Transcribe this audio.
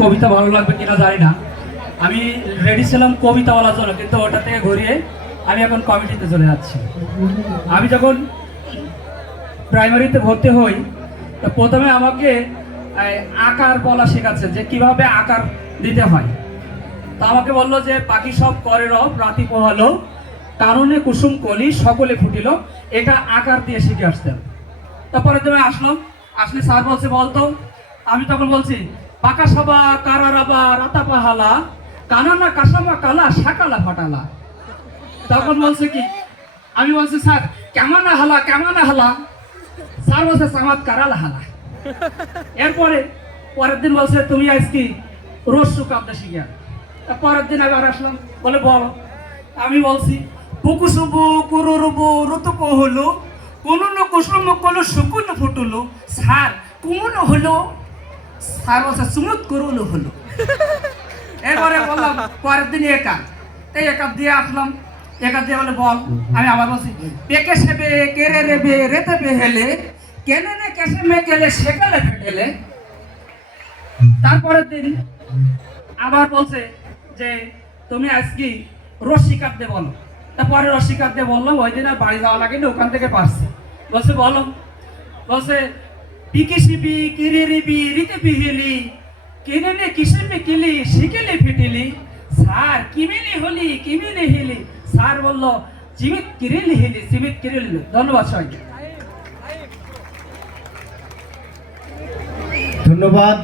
কবিতা ভালো লাগবে কিনা জানি না, আমি রেডি ছিলাম কবিতা বলার জন্য, কিন্তু ওটা থেকে ঘুরিয়ে আমি এখন কমিটিতে চলে যাচ্ছি। আমি যখন প্রাইমারিতে ভর্তি হই তো প্রথমে আমাকে আকার বলা শেখাচ্ছে, যে কিভাবে আকার দিতে হয়। তো আমাকে বললো যে পাখি সব করে রব রাতি পোহালো, কারণে কুসুম কলি সকলে ফুটিল, এটা আকার দিয়ে শিখে আসতাম। তারপরে তুমি আসলাম, আসলে স্যার বলছে বলতো, আমি তখন বলছি পাকা সবা কারা রাবা রাতা পাহালা কানানা কাসামা কালা শাকালা ফাটালা। তখন বলছে কি, আমি বলছি স্যার কেমন হালা কেমন হালা, স্যার বলছে সামাদ কারালা হালা। এরপরে পরের দিন বলছে তুমি আজকে রস্যু কাব্দা শিখিয়া। পরের দিন আবার আসলাম, বলে বলো। আমি বলছি পুকুসুবু কুরুরুবু ঋতুকো হলো কোন কুসুম কোন শুকুন ফুটুলো, স্যার কুমুন হলো, স্যার বলছে সুমুত করুলো হলো। এরপরে বললাম পরের দিন একা, এই একা দিয়ে আসলাম, একা দিয়ে বলে বল। আমি আবার বলছি পেকে সেবে কেড়ে রেবে রেতে বেহেলে কেনে নে কেসে মে গেলে সেকালে ফেটেলে। তারপরের দিন আবার বলছে যে তুমি আজকে রশ্মি কাটতে বলো। তারপরে রশ্মি কাটতে বললাম, ওই দিন আর বাড়ি যাওয়া লাগেনি, ওখান থেকে পারছি। বলছে বলো, বলছে পিকি সিপি কিরি রিবি রিতে পিহিলি কিনে নে কিসেমে কিলি শিকেলে ফিটিলি, স্যার কিমিলি হলি কিমিলি হিলি, স্যার বললো চিমিত কিরিলি হিলি চিমিত কিরিলি। ধন্যবাদ সবাইকে। ধন্যবাদ।